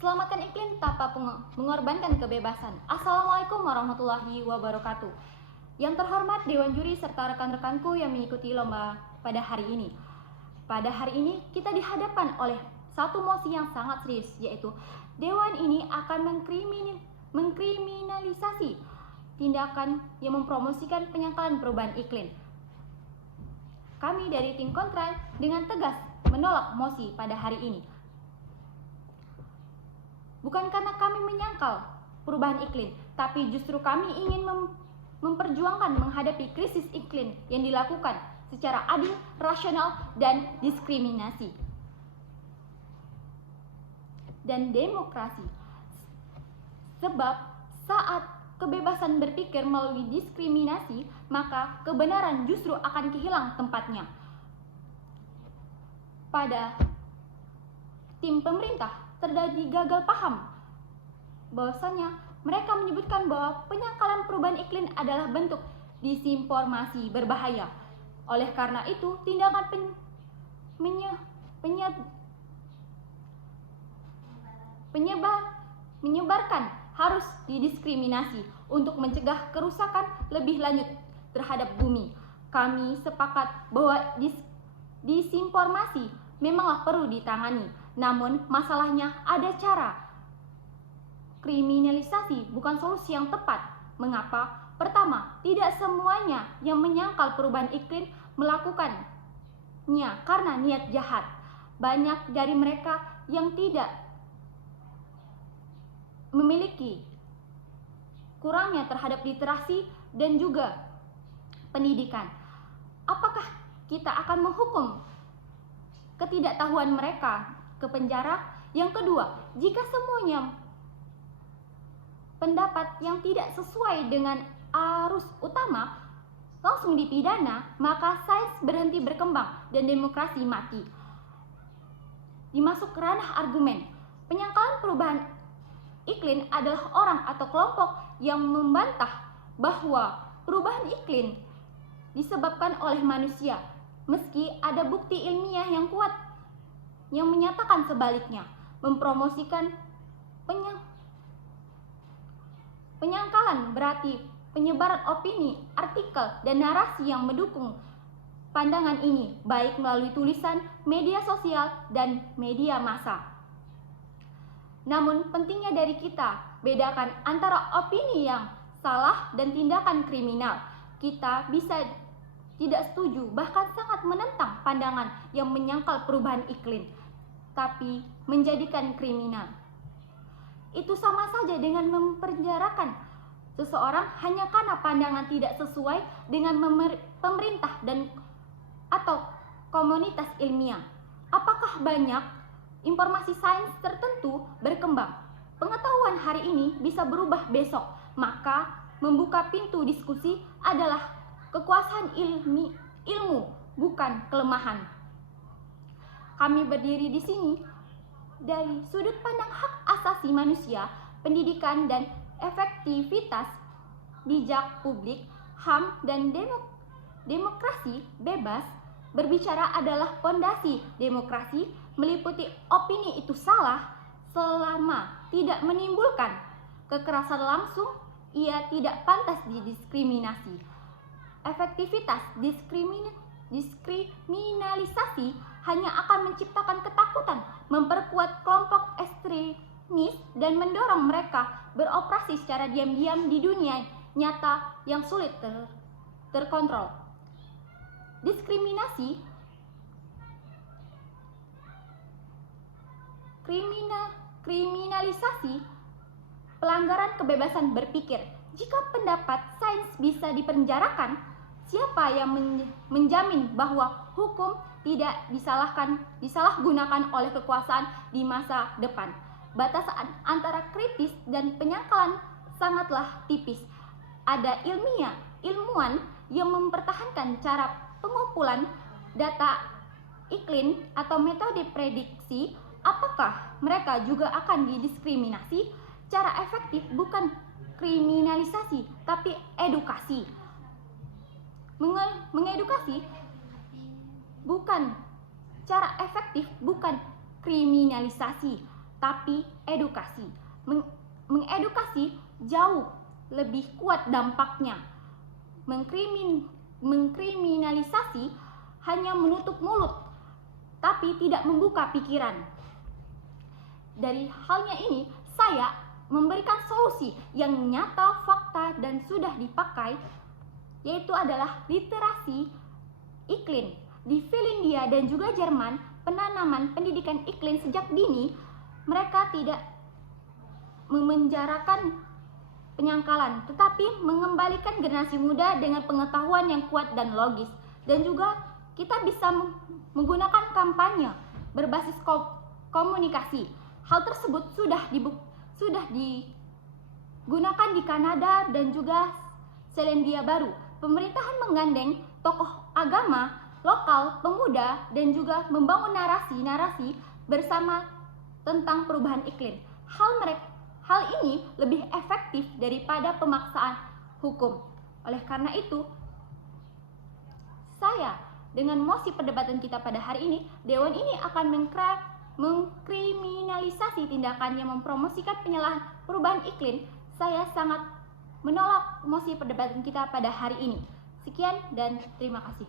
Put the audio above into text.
Selamatkan iklim tanpa mengorbankan kebebasan. Assalamualaikum warahmatullahi wabarakatuh. Yang terhormat Dewan Juri serta rekan-rekanku yang mengikuti lomba pada hari ini. Pada hari ini kita dihadapkan oleh satu mosi yang sangat serius, yaitu Dewan ini akan mengkriminalisasi tindakan yang mempromosikan penyangkalan perubahan iklim. Kami dari tim kontra dengan tegas menolak mosi pada hari ini. Bukan karena kami menyangkal perubahan iklim, tapi justru kami ingin memperjuangkan menghadapi krisis iklim yang dilakukan secara adil, rasional, dan diskriminasi dan demokrasi. Sebab saat kebebasan berpikir melalui diskriminasi, maka kebenaran justru akan kehilangan tempatnya. Pada tim pemerintah terjadi gagal paham bahwasanya mereka menyebutkan bahwa penyangkalan perubahan iklim adalah bentuk disinformasi berbahaya. Oleh karena itu, tindakan menyebarkan harus didiskriminasi untuk mencegah kerusakan lebih lanjut terhadap bumi. Kami sepakat bahwa disinformasi memanglah perlu ditangani, namun masalahnya ada cara. Kriminalisasi bukan solusi yang tepat. Mengapa? Pertama, tidak semuanya yang menyangkal perubahan iklim melakukannya karena niat jahat. Banyak dari mereka yang tidak memiliki kurangnya terhadap literasi dan juga pendidikan. Apakah kita akan menghukum ketidaktahuan mereka ke penjara? Yang kedua, jika semuanya pendapat yang tidak sesuai dengan arus utama langsung dipidana, maka sains berhenti berkembang dan demokrasi mati. Dimasuk ranah argumen. Penyangkalan perubahan iklim adalah orang atau kelompok yang membantah bahwa perubahan iklim disebabkan oleh manusia, meski ada bukti ilmiah yang kuat yang menyatakan sebaliknya. Mempromosikan penyangkalan berarti penyebaran opini, artikel, dan narasi yang mendukung pandangan ini, baik melalui tulisan, media sosial, dan media massa. Namun pentingnya dari kita bedakan antara opini yang salah dan tindakan kriminal. Kita bisa tidak setuju, bahkan sangat menentang pandangan yang menyangkal perubahan iklim, tapi menjadikan kriminal. Itu sama saja dengan mempenjarakan seseorang hanya karena pandangan tidak sesuai dengan pemerintah dan atau komunitas ilmiah. Apakah banyak informasi sains tertentu berkembang? Pengetahuan hari ini bisa berubah besok, maka membuka pintu diskusi adalah kekuasaan ilmu, bukan kelemahan. Kami berdiri di sini dari sudut pandang hak asasi manusia, pendidikan dan efektivitas bijak publik, HAM dan demokrasi bebas. Berbicara adalah fondasi demokrasi. Meliputi opini itu salah selama tidak menimbulkan kekerasan langsung, ia tidak pantas didiskriminasi. Efektivitas diskriminalisasi hanya akan menciptakan ketakutan, memperkuat kelompok ekstremis, dan mendorong mereka beroperasi secara diam-diam di dunia nyata yang sulit terkontrol. Kriminalisasi pelanggaran kebebasan berpikir. Jika pendapat sains bisa dipenjarakan, siapa yang menjamin bahwa hukum tidak disalahgunakan oleh kekuasaan di masa depan? Batasan antara kritis dan penyangkalan sangatlah tipis. Ada ilmuwan yang mempertahankan cara pengumpulan data iklim atau metode prediksi. Apakah mereka juga akan didiskriminasi? Cara efektif bukan kriminalisasi, tapi edukasi. Mengedukasi bukan cara efektif bukan kriminalisasi, tapi edukasi. Mengedukasi jauh lebih kuat dampaknya. Mengkriminalisasi hanya menutup mulut, tapi tidak membuka pikiran. Dari halnya ini, saya memberikan solusi yang nyata, fakta, dan sudah dipakai, yaitu adalah literasi iklim. Di Finlandia dan juga Jerman, penanaman pendidikan iklim sejak dini, mereka tidak memenjarakan penyangkalan, tetapi mengembalikan generasi muda dengan pengetahuan yang kuat dan logis. Dan juga kita bisa menggunakan kampanye berbasis komunikasi. Hal tersebut sudah digunakan di Kanada dan juga Selandia Baru. Pemerintahan menggandeng tokoh agama lokal, pemuda, dan juga membangun narasi-narasi bersama tentang perubahan iklim. Hal ini lebih efektif daripada pemaksaan hukum. Oleh karena itu, dengan mosi perdebatan kita pada hari ini, Dewan ini akan mengkriminalisasi tindakan yang mempromosikan penyalahan perubahan iklim. Saya sangat menolak mosi perdebatan kita pada hari ini. Sekian dan terima kasih.